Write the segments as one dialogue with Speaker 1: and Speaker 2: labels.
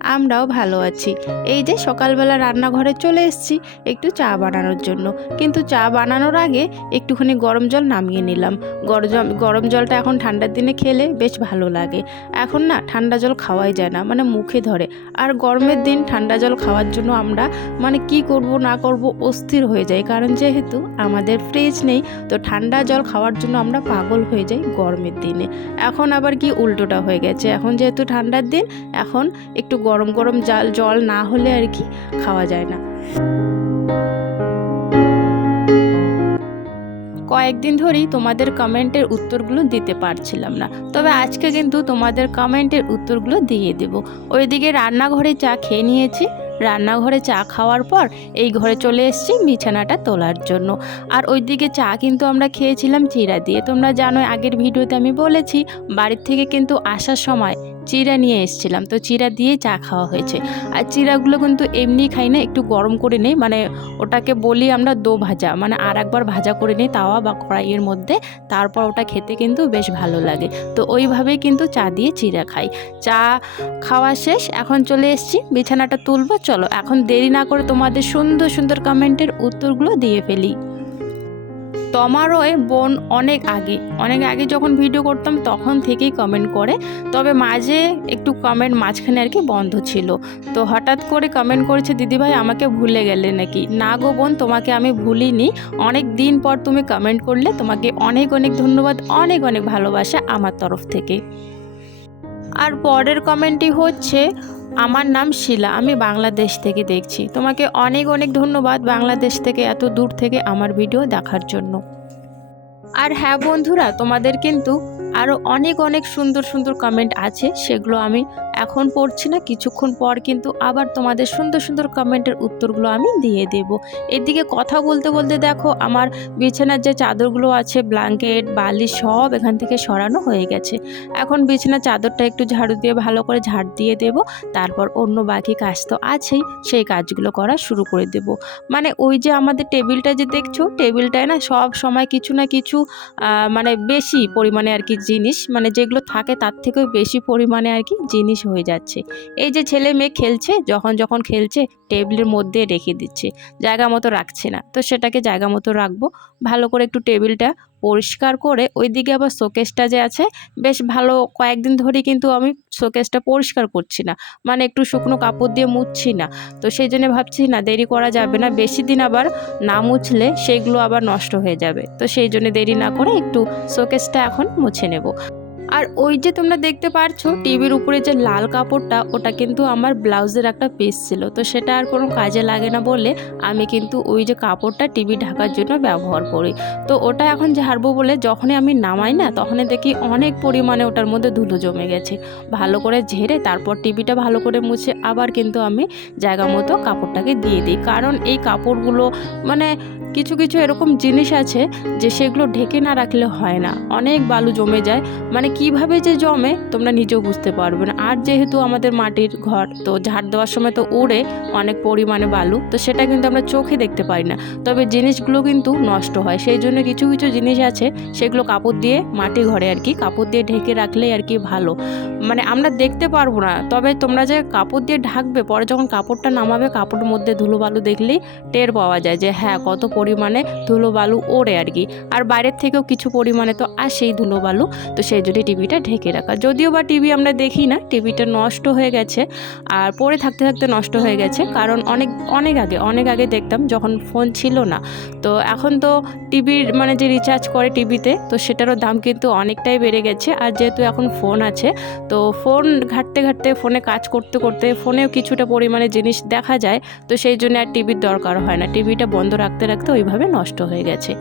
Speaker 1: আমরাও ভালো আছি। এই যে সকালবেলা রান্নাঘরে চলে এসেছি একটু চা বানানোর জন্য। কিন্তু চা বানানোর আগে একটুখানি গরম জল নামিয়ে নিলাম। গরম গরম জলটা এখন ঠান্ডার দিনে খেলে বেশ ভালো লাগে। এখন না ঠান্ডা জল খাওয়াই যায় না মানে মুখে ধরে। আর গরমের দিন ঠান্ডা জল খাওয়ার জন্য আমরা মানে কি করব না করব অস্থির হয়ে যাই। কারণ যেহেতু আমাদের ফ্রিজ নেই, তো ঠান্ডা জল খাওয়ার জন্য আমরা পাগল হয়ে যাই গরমের দিনে। এখন আবার কি উল্টোটা হয়ে গেছে। এখন যেহেতু ঠান্ডার দিন, এখন একটু গরম গরম জাল, জল না হলে আর কি খাওয়া যায় না। কয়েকদিন ধরেই তোমাদের কমেন্টের উত্তরগুলো দিতে পারছিলাম না। তবে আজকে কিন্তু তোমাদের কমেন্টের উত্তরগুলো দিয়ে দেব। ওইদিকে রান্নাঘরে চা খেয়ে নিয়েছি। রান্নাঘরে চা খাওয়ার পর এই ঘরে চলে এসেছি বিছানাটা তোলার জন্য। আর ওইদিকে চা কিন্তু আমরা খেয়েছিলাম চিরা দিয়ে। তোমরা জানো আগের ভিডিওতে আমি বলেছি, বাড়ির থেকে কিন্তু আসার সময় চিরা নিয়ে এসেছিলাম। তো চিরা দিয়ে চা খাওয়া হয়েছে। আর চিরাগুলো কিন্তু এমনি খাই না, একটু গরম করে নেই। মানে ওটাকে বলি আমরা দো ভাজা। মানে আর একবার ভাজা করে নিই তাওয়া বা কড়াইয়ের মধ্যে। তারপর ওটা খেতে কিন্তু বেশ ভালো লাগে। তো ওইভাবেই কিন্তু চা দিয়ে চিরা খাই। চা খাওয়া শেষ, এখন চলে এসেছি। বিছানাটা তুলবো, চলো। এখন দেরি না করে তোমাদের সুন্দর সুন্দর কমেন্টের উত্তরগুলো দিয়ে ফেলি। তমারয় বোন অনেক আগে অনেক আগে যখন ভিডিও করতাম তখন থেকেই কমেন্ট করে। তবে মাঝে একটু কমেন্ট মাঝখানে আর কি বন্ধ ছিল। তো হঠাৎ করে কমেন্ট করেছে দিদিভাই আমাকে ভুলে গেলে নাকি? না গো বোন, তোমাকে আমি ভুলিনি। অনেক দিন পর তুমি কমেন্ট করলে, তোমাকে অনেক অনেক ধন্যবাদ, অনেক অনেক ভালোবাসা আমার তরফ থেকে। আর পরের কমেন্টটি হচ্ছে আমার নাম শিলা, আমি বাংলাদেশ থেকে দেখছি। তোমাকে অনেক অনেক ধন্যবাদ বাংলাদেশ থেকে এত দূর থেকে আমার ভিডিও দেখার জন্য। আর হ্যাঁ বন্ধুরা, তোমাদের কিন্তু আরও অনেক অনেক সুন্দর সুন্দর কমেন্ট আছে। সেগুলো আমি এখন পড়ছি না, কিছুক্ষণ পর কিন্তু আবার তোমাদের সুন্দর সুন্দর কমেন্টের উত্তরগুলো আমি দিয়ে দেব। এদিকে কথা বলতে বলতে দেখো আমার বিছানার যে চাদরগুলো আছে ব্ল্যাঙ্কেট বালি সব এখান থেকে সরানো হয়ে গেছে। এখন বিছানার চাদরটা একটু ঝাড়ু দিয়ে, ভালো করে ঝাড় দিয়ে দেব। তারপর অন্য বাকি কাজ তো আছেই, সেই কাজগুলো করা শুরু করে দেব। মানে ওই যে আমাদের টেবিলটা যে দেখছ, টেবিলটায় না সব সময় কিছু না কিছু মানে বেশি পরিমাণে আর কি জিনিস মানে যেগুলো থাকে তার থেকেও বেশি পরিমাণে আর কি জিনিস হয়ে যাচ্ছে। এই যে ছেলে মেয়ে খেলছে, যখন যখন খেলছে, টেবিলের মধ্যে রেখে দিচ্ছে, জায়গা মতো রাখছে না। তো সেটাকে জায়গা মতো রাখব, ভালো করে একটু টেবিলটা পরিষ্কার করে ওইদিকে আবার শোকেসটা যে আছে, বেশ ভালো কয়েকদিন ধরে কিন্তু আমি শোকেসটা পরিষ্কার করছি না। মানে একটু শুকনো কাপড় দিয়ে মুছছি না। তো সেই জন্য ভাবছি, না, দেরি করা যাবে না। বেশি দিন আবার না মুছলে সেগুলো আবার নষ্ট হয়ে যাবে। তো সেই জন্য দেরি না করে একটু শোকেসটা এখন মুছে নেব। আর ওই যে তোমরা দেখতে পারছ, টিভির উপরে যে লাল কাপড়টা, ওটা কিন্তু আমার ব্লাউজের একটা পিস ছিল। তো সেটা আর কোনো কাজে লাগে না বলে আমি কিন্তু ওই যে কাপড়টা টিভি ঢাকার জন্য ব্যবহার করি। তো ওটা এখন ঝাড়বো বলে যখনই আমি নামাই না, তখনই দেখি অনেক পরিমাণে ওটার মধ্যে ধুলো জমে গেছে। ভালো করে ঝেড়ে তারপর টিভিটা ভালো করে মুছে আবার কিন্তু আমি জায়গা মতো কাপড়টাকে দিয়ে দিই। কারণ এই কাপড়গুলো মানে কিছু কিছু এরকম জিনিস আছে যে সেগুলো ঢেকে না রাখলে হয় না। অনেক বালু জমে যায়। মানে কীভাবে যে জমে, তোমরা নিজেও বুঝতে পারবে না। আর যেহেতু আমাদের মাটির ঘর, তো ঝাড় দেওয়ার সময় তো ওড়ে অনেক পরিমাণে বালু, তো সেটা কিন্তু আমরা চোখে দেখতে পাই না। তবে জিনিসগুলো কিন্তু নষ্ট হয়, সেই জন্য কিছু কিছু জিনিস আছে, সেগুলো কাপড় দিয়ে মাটি ঘরে আর কি, কাপড় দিয়ে ঢেকে রাখলে আর কি ভালো। মানে আমরা দেখতে পারব না, তবে তোমরা যে কাপড় দিয়ে ঢাকবে, পরে যখন কাপড়টা নামাবে, কাপড়ের মধ্যে ধুলো বালু দেখলেই টের পাওয়া যায় যে হ্যাঁ কত পরিমাণে ধুলো বালু ওড়ে আর কি। আর বাইরের থেকেও কিছু পরিমাণে তো আসেই ধুলো বালু, তো সেই জন্য টিভিটা ঢেকে রাখা। যদিও বা টিভি আমরা দেখি না, টিভিটা নষ্ট হয়ে গেছে আর পরে থাকতে থাকতে নষ্ট হয়ে গেছে। কারণ অনেক অনেক আগে অনেক আগে দেখতাম যখন ফোন ছিল না। তো এখন তো টিভির মানে যে রিচার্জ করে টিভিতে, তো সেটারও দাম কিন্তু অনেকটাই বেড়ে গেছে। আর যেহেতু এখন ফোন আছে, তো ফোন ঘাটতে ঘাটতে, ফোনে কাজ করতে করতে ফোনেও কিছুটা পরিমাণে জিনিস দেখা যায়। তো সেই জন্য আর টিভির দরকার হয় না। টিভিটা বন্ধ রাখতে রাখতে ওইভাবে নষ্ট হয়ে গেছে।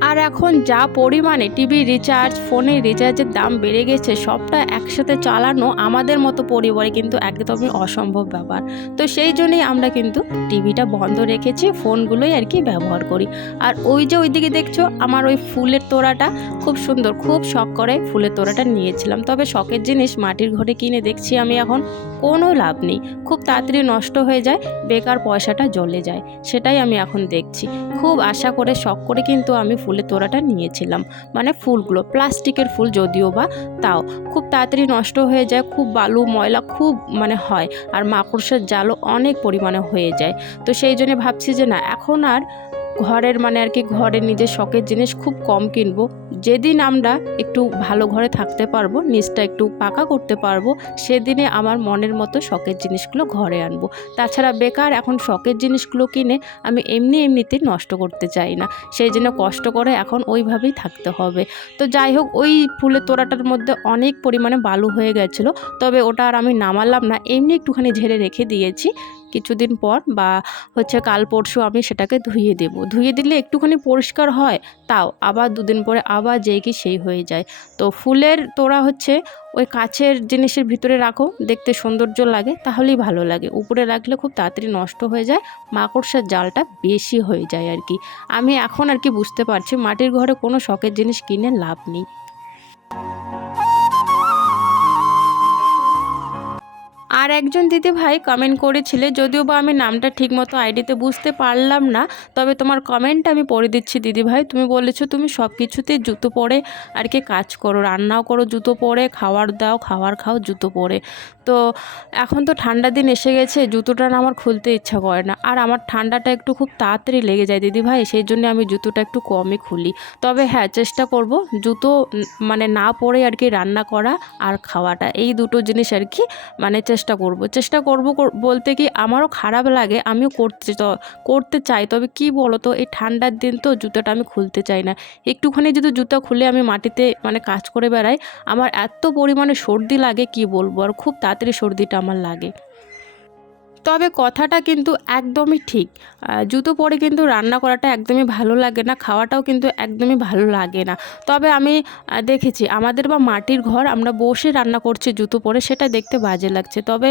Speaker 1: আর এখন যা পরিমাণে টিভি রিচার্জ ফোনের রিচার্জের দাম বেড়ে গেছে, সবটা একসাথে চালানো আমাদের মতো পরিবারে কিন্তু একদমই অসম্ভব ব্যাপার। তো সেই জন্যই আমরা কিন্তু টিভিটা বন্ধ রেখেছি, ফোনগুলোই আর কি ব্যবহার করি। আর ওই যে ওইদিকে দেখছ, আমার ওই ফুলের তোড়াটা খুব সুন্দর, খুব শখ করে ফুলের তোড়াটা নিয়েছিলাম। তবে শখের জিনিস মাটির ঘরে কিনে দেখছি আমি এখন। কোনো লাভ নেই। খুব তাড়াতাড়ি নষ্ট হয়ে যায়, বেকার পয়সাটা জ্বলে যায়। সেটাই আমি এখন দেখছি। খুব আশা করে, শখ করে কিন্তু আমি ফুলের তোড়াটা নিয়েছিলাম। মানে ফুলগুলো, প্লাস্টিকের ফুল যদিও বা তাও। খুব তাড়াতাড়ি নষ্ট হয়ে যায়, খুব বালু, ময়লা খুব মানে হয়। আর মাকড়সার জালও অনেক পরিমাণে হয়ে যায়। তো সেই জন্য ভাবছি যে না, এখন আর ঘরের মানে আর কি ঘরে নিজের শখের জিনিস খুব কম কিনবো। যেদিন আমরা একটু ভালো ঘরে থাকতে পারব, নিচটা একটু পাকা করতে পারব, সেদিনে আমার মনের মতো শখের জিনিসগুলো ঘরে আনব। তাছাড়া বেকার এখন শখের জিনিসগুলো কিনে আমি এমনি এমনিতে নষ্ট করতে চাই না। সেই জন্য কষ্ট করে এখন ওইভাবেই থাকতে হবে। তো যাই হোক, ওই ফুলের তোড়াটার মধ্যে অনেক পরিমাণে বালু হয়ে গেছিল, তবে ওটা আর আমি নামালাম না, এমনি একটুখানি ঝেড়ে রেখে দিয়েছি। কিছুদিন পর বা হচ্ছে কাল পরশু আমি সেটাকে ধুয়ে দেব। ধুয়ে দিলে একটুখানি পরিষ্কার হয়, তাও আবার দুদিন পরে আবার যেই কি সেই হয়ে যায়। তো ফুলের তোড়া হচ্ছে ওই কাছের জিনিসের ভিতরে রাখো, দেখতে সৌন্দর্য লাগে, তাহলেই ভালো লাগে। উপরে রাখলে খুব তাড়াতাড়ি নষ্ট হয়ে যায়, মাকড়সার জালটা বেশি হয়ে যায় আর কি। আমি এখন আর কি বুঝতে পারছি মাটির ঘরে কোনো শখের জিনিস কিনে লাভ নেই। আর একজন দিদি ভাই কমেন্ট করেছিলে, যদিও বা আমি নামটা ঠিকমতো আইডিতে বুঝতে পারলাম না, তবে তোমার কমেন্ট আমি পড়ে দিচ্ছি দিদি ভাই। তুমি বলেছ তুমি সব কিছুতে জুতো পরে আর কি কাজ করো, রান্নাও করো, জুতো পরে খাবার দাও, খাবার খাও, জুতো পরে। তো এখন তো ঠান্ডা দিন এসে গেছে, জুতোটা আমার খুলতে ইচ্ছা করে না। আর আমার ঠান্ডাটা একটু খুব তাড়াতাড়ি লেগে যায় দিদি ভাই, সেই জন্য আমি জুতোটা একটু কমই খুলি। তবে হ্যাঁ চেষ্টা করব জুতো মানে না পরে আর কি রান্না করা আর খাওয়াটা, এই দুটো জিনিস আর কি মানে চেষ্টা করব, চেষ্টা করব কর- বলতে কি আমারও খারাপ লাগে, আমিও করতে করতে চাই। তবে কি বলো তো এই ঠান্ডার দিন তো জুতোটা আমি খুলতে চাই না। একটুখানি যদি জুতো খুলে আমি মাটিতে মানে কাজ করে বেড়াই, আমার এত পরিমাণে সর্দি লাগে, কি বলব? আর খুব তাড়াতাড়ি সর্দিটা আমার লাগে। তবে কথাটা কিন্তু একদমই ঠিক। জুতো পরে কিন্তু রান্না করাটা একদমই ভালো লাগে না, খাওয়াটাও কিন্তু একদমই ভালো লাগে না। তবে আমি দেখেছি আমাদের বা মাটির ঘর আমরা বসে রান্না করছি জুতো পরে, সেটা দেখতে বাজে লাগছে। তবে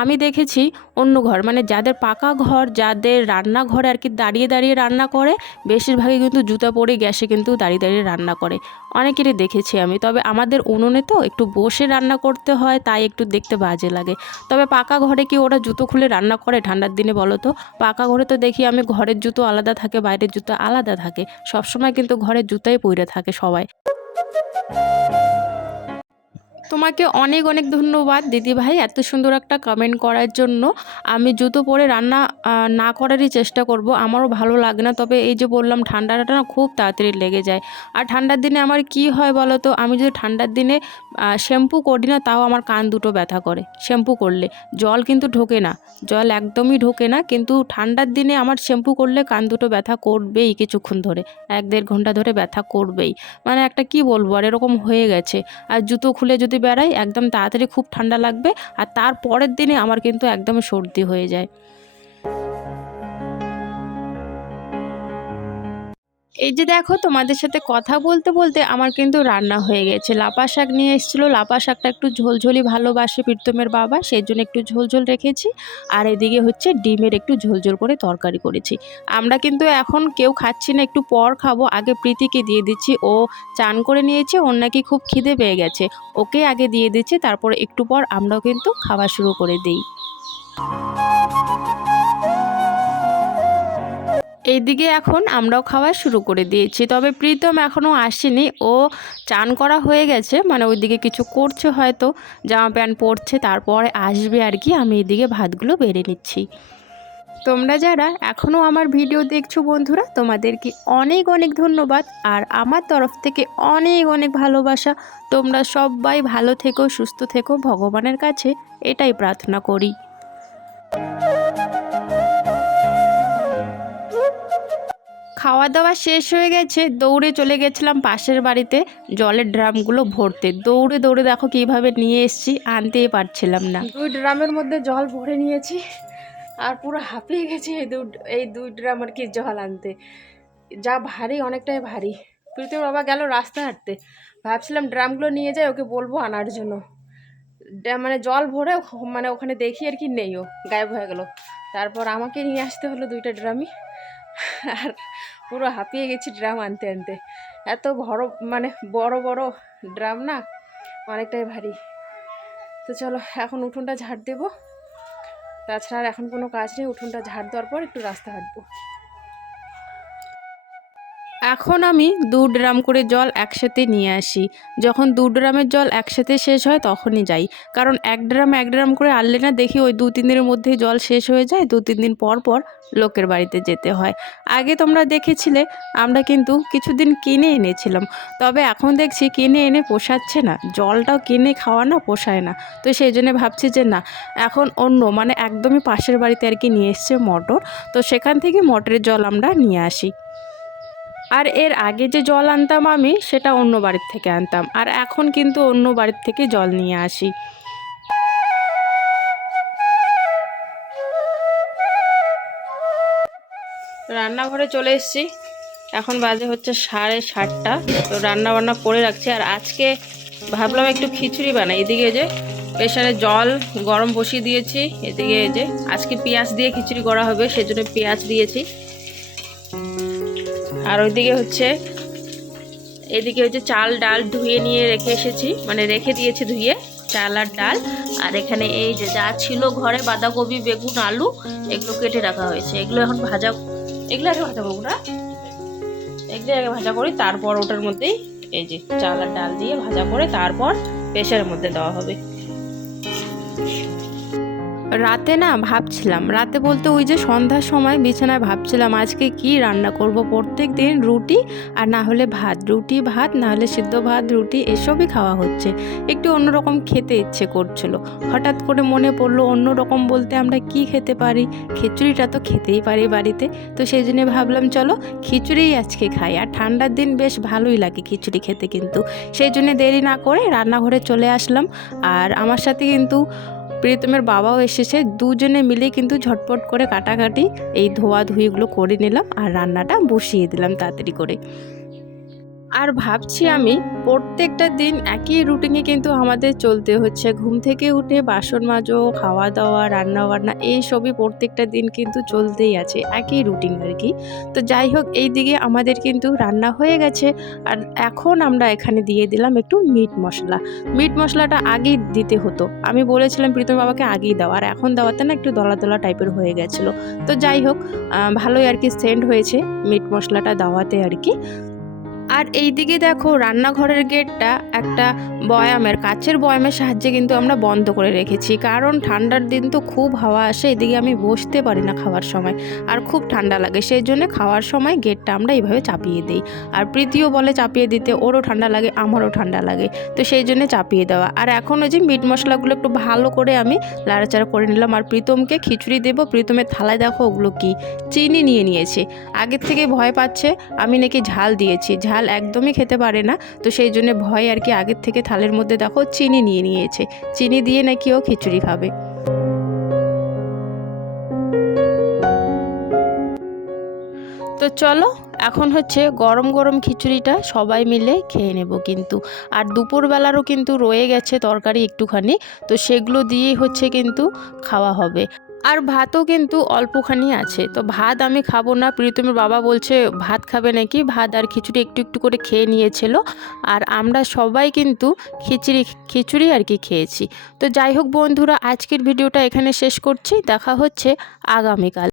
Speaker 1: আমি দেখেছি অন্য ঘর মানে যাদের পাকা ঘর, যাদের রান্নাঘরে আর কি দাঁড়িয়ে দাঁড়িয়ে রান্না করে, বেশিরভাগই কিন্তু জুতো পরে গ্যাসে কিন্তু দাঁড়িয়ে দাঁড়িয়ে রান্না করে। অনেকেরই দেখেছি আমি। তবে আমাদের উনুনে তো একটু বসে রান্না করতে হয়, তাই একটু দেখতে বাজে লাগে। তবে পাকা ঘরে কি ওরা জুতো খুলে রান্না করে ঠান্ডার দিনে বলো তো? পাকা ঘরে তো দেখি আমি ঘরের জুতো আলাদা থাকে, বাইরের জুতো আলাদা থাকে। সবসময় কিন্তু ঘরের জুতোই পরে থাকে সবাই। তোমাকে অনেক অনেক ধন্যবাদ দিদি ভাই এত সুন্দর একটা কমেন্ট করার জন্য। আমি জুতো পরে রান্না না করারই চেষ্টা করব। আমারও ভালো লাগে না, তবে এই যে বললাম ঠান্ডাটা না খুব তাড়াতাড়ি লেগে যায়। আর ঠান্ডার দিনে আমার কি হয় বলো তো? আমি যদি ঠান্ডার দিনে শ্যাম্পু করি না, তাও আমার কান দুটো ব্যথা করে শ্যাম্পু করলে। জল কিন্তু ঢোকে না, জল একদমই ঢোকে না, কিন্তু ঠান্ডার দিনে আমার শ্যাম্পু করলে কান দুটো ব্যথা করবেই কিছুক্ষণ ধরে, এক দেড় ঘণ্টা ধরে ব্যথা করবেই। মানে একটা কি বলব, আর এরকম হয়ে গেছে। আর জুতো খুলে যদি বেড়াই একদম তাড়াতাড়ি খুব ঠান্ডা লাগবে আর তার পরের দিনে আমার কিন্তু একদম সর্দি হয়ে যায়। এই যে দেখো, তোমাদের সাথে কথা বলতে বলতে আমার কিন্তু রান্না হয়ে গেছে। লাপা শাক নিয়ে এসেছিল। লাপা শাকটা একটু ঝোলঝোলি ভালোবাসে প্রীতমের বাবা সেই জন্য একটু ঝোলঝোল রেখেছি। আর এদিকে হচ্ছে ডিমের একটু ঝোলঝোল করে তরকারি করেছি। আমরা কিন্তু এখন কেউ খাচ্ছি না, একটু পর খাব। আগে প্রীতিকে দিয়ে দিচ্ছি। ও চান করে নিয়েছে, ওর নাকি খুব খিদে পেয়ে গেছে। ওকে আগে দিয়ে দিচ্ছি, তারপর একটু পর আমরাও কিন্তু খাওয়া শুরু করে দিই। এইদিকে এখন আমরাও খাওয়া শুরু করে দিয়েছি। তবে প্রীতম এখনও আসেনি। ও চান করা হয়ে গেছে মানে ওইদিকে কিছু করছে হয়তো, জামা প্যান্ট পরছে, তারপরে আসবে আর কি। আমি এদিকে ভাতগুলো বেড়ে নিচ্ছি। তোমরা যারা এখনও আমার ভিডিও দেখছ বন্ধুরা, তোমাদেরকে অনেক অনেক ধন্যবাদ। আর আমার তরফ থেকে অনেক অনেক ভালোবাসা। তোমরা সবাই ভালো থেকো, সুস্থ থেকো, ভগবানের কাছে এটাই প্রার্থনা করি। খাওয়া দাওয়া শেষ হয়ে গেছে, দৌড়ে চলে গেছিলাম পাশের বাড়িতে। জলের ড্রামগুলো ভরতে। দৌড়ে দৌড়ে দেখো কীভাবে নিয়ে এসেছি, আনতেই পারছিলাম না।
Speaker 2: দুই ড্রামের মধ্যে জল ভরে নিয়েছি, আর পুরো হাঁপিয়ে গেছে এই দুই এই দুই ড্রাম আর কি জল আনতে। যা ভারী, অনেকটাই ভারী। প্রীতম বাবা গেল রাস্তা হাঁটতে। ভাবছিলাম ড্রামগুলো নিয়ে যাই, ওকে বলব আনার জন্য। মানে জল ভরে মানে ওখানে দেখি আর কি নেই ও, গায়েব হয়ে গেল। তারপর আমাকে নিয়ে আসতে হলো দুইটা ড্রামই। আর পুরো হাঁপিয়ে গেছি ড্রাম আনতে আনতে। এত বড় মানে বড় বড় ড্রাম না, অনেকটাই ভারী। তো চলো, এখন উঠোনটা ঝাড় দেবো। তাছাড়া এখন কোনো কাজ নেই, উঠোনটা ঝাড় দেওয়ার পর একটু রাস্তা হাঁটবো।
Speaker 1: এখন আমি দু ড্রাম করে জল একসাথে নিয়ে আসি। যখন দু ড্রামের জল একসাথে শেষ হয় তখনই যাই। কারণ এক ড্রাম এক ড্রাম করে আনলে না দেখি ওই দু তিন দিনের মধ্যেই জল শেষ হয়ে যায় দু তিন দিন পর পর লোকের বাড়িতে যেতে হয়। আগে তোমরা দেখেছিলে, আমরা কিন্তু কিছুদিন কিনে এনেছিলাম। তবে এখন দেখছি কিনে এনে পোষাচ্ছে না। জলটাও কিনে খাওয়া না, পোষায় না। তো সেই জন্য ভাবছি যে না, এখন অন্য মানে একদমই পাশের বাড়িতে আর কি নিয়ে এসছে মটর। তো সেখান থেকে মটরের জল আমরা নিয়ে আসি। আর এর আগে যে জল আনতাম আমি, সেটা অন্য বাড়ির থেকে আনতাম। আর এখন কিন্তু অন্য বাড়ির থেকে জল নিয়ে আসি। রান্নাঘরে চলে এসেছি। এখন বাজে হচ্ছে সাড়ে সাতটা। তো রান্না বান্না করে রাখছি। আর আজকে ভাবলাম একটু খিচুড়ি বানাই। এদিকে যে প্রেশারে জল গরম বসিয়ে দিয়েছি। এদিকে যে আজকে পেঁয়াজ দিয়ে খিচুড়ি করা হবে, সেজন্য পেঁয়াজ দিয়েছি। আর ওইদিকে হচ্ছে, এদিকে হচ্ছে চাল ডাল ধুয়ে নিয়ে রেখে এসেছি। মানে রেখে দিয়েছি ধুয়ে, চাল আর ডাল। আর এখানে এই যে যা ছিল ঘরে, বাঁধাকপি, বেগুন, আলু, এগুলো কেটে রাখা হয়েছে। এগুলো এখন ভাজা, এগুলো আগে ভাজা করব না। এগুলো আগে ভাজা করি, তারপর ওটার মধ্যেই এই যে চাল আর ডাল দিয়ে ভাজা করে তারপর প্রেশারের মধ্যে দেওয়া হবে। রাতে না ভাবছিলাম, রাতে বলতে ওই যে সন্ধ্যার সময় বিছানায় ভাবছিলাম আজকে কি রান্না করব প্রত্যেক দিন রুটি আর না হলে ভাত, রুটি, ভাত, না হলে সিদ্ধ ভাত, রুটি এসবই খাওয়া হচ্ছে। একটু অন্যরকম খেতে ইচ্ছে করছিল। হঠাৎ করে মনে পড়ল অন্যরকম বলতে আমরা কি খেতে পারি? খিচুড়িটা তো খেতেই পারি বাড়িতে। তো সেই জন্য ভাবলাম, চলো খিচুড়িই আজকে খাই। আর ঠান্ডার দিন বেশ ভালোই লাগে খিচুড়ি খেতে কিন্তু। সেই জন্য দেরি না করে রান্নাঘরে চলে আসলাম। আর আমার সাথে কিন্তু প্রীতমের বাবাও এসেছে, দুজনে মিলে কিন্তু ঝটপট করে কাটাকাটি এই ধোয়া ধুইগুলো করে নিলাম আর রান্নাটা বসিয়ে দিলাম তাড়াতাড়ি করে। আর ভাবছি আমি, প্রত্যেকটা দিন একই রুটিনে কিন্তু আমাদের চলতে হচ্ছে। ঘুম থেকে উঠে বাসন মাজো খাওয়া দাওয়া রান্না বান্না এই সবই প্রত্যেকটা দিন কিন্তু চলতেই আছে, একই রুটিন আর কি। তো যাই হোক, এই দিকে আমাদের কিন্তু রান্না হয়ে গেছে। আর এখন আমরা এখানে দিয়ে দিলাম একটু মিট মশলা। মিট মশলাটা আগেই দিতে হতো। আমি বলেছিলাম প্রীতম বাবাকে আগেই দাও, আর এখন দেওয়াতে না একটু দলা দলা টাইপের হয়ে গেছিল। তো যাই হোক ভালোই আর কি সেন্ট হয়েছে মিট মশলাটা দেওয়াতে আর কি। আর এই দিকে দেখো রান্নাঘরের গেটটা একটা বয়ামের, কাচের বয়ামের সাহায্যে কিন্তু আমরা বন্ধ করে রেখেছি। কারণ ঠান্ডার দিন তো খুব হাওয়া আসে, এদিকে আমি বসতে পারি না খাওয়ার সময়। আর খুব ঠান্ডা লাগে, সেই জন্য খাওয়ার সময় গেটটা আমরা এইভাবে চাপিয়ে দিই। আর প্রীতিও বলে চাপিয়ে দিতে, ওরও ঠান্ডা লাগে, আমারও ঠান্ডা লাগে। তো সেই জন্য চাপিয়ে দেওয়া। আর এখন ওই যে মিট মশলাগুলো একটু ভালো করে আমি লাড়াচাড়া করে নিলাম। আর প্রীতমকে খিচুড়ি দেবো। প্রীতমের থালায় দেখো ওগুলো কি, চিনি নিয়ে নিয়েছে। আগের থেকে ভয় পাচ্ছে, আমি নাকি ঝাল দিয়েছি। ঝাল একদমই খেতে পারে না। তো সেই জন্য ভয় আর কি আগের থেকে থালের মধ্যে দেখো চিনি নিয়ে নিয়েছে। চিনি দিয়ে নাকি ও খিচুড়ি খাবে। তো চলো, এখন হচ্ছে গরম গরম খিচুড়িটা সবাই মিলে খেয়ে নেব কিন্তু। আর দুপুরবেলারও কিন্তু রয়ে গেছে তরকারি একটুখানি, তো সেগুলো দিয়েই হচ্ছে কিন্তু খাওয়া হবে। আর ভাতও কিন্তু অল্পখানি আছে। তো ভাত আমি খাব না। প্রীতমের বাবা বলছে, ভাত খাবে নাকি? ভাত আর খিচুড়ি একটু একটু করে খেয়ে নিয়েছিল। আর আমরা সবাই কিন্তু খিচুড়ি খিচুড়ি আর কি খেয়েছি। তো যাই হোক বন্ধুরা, আজকের ভিডিওটা এখানে শেষ করছি। দেখা হচ্ছে আগামীকাল।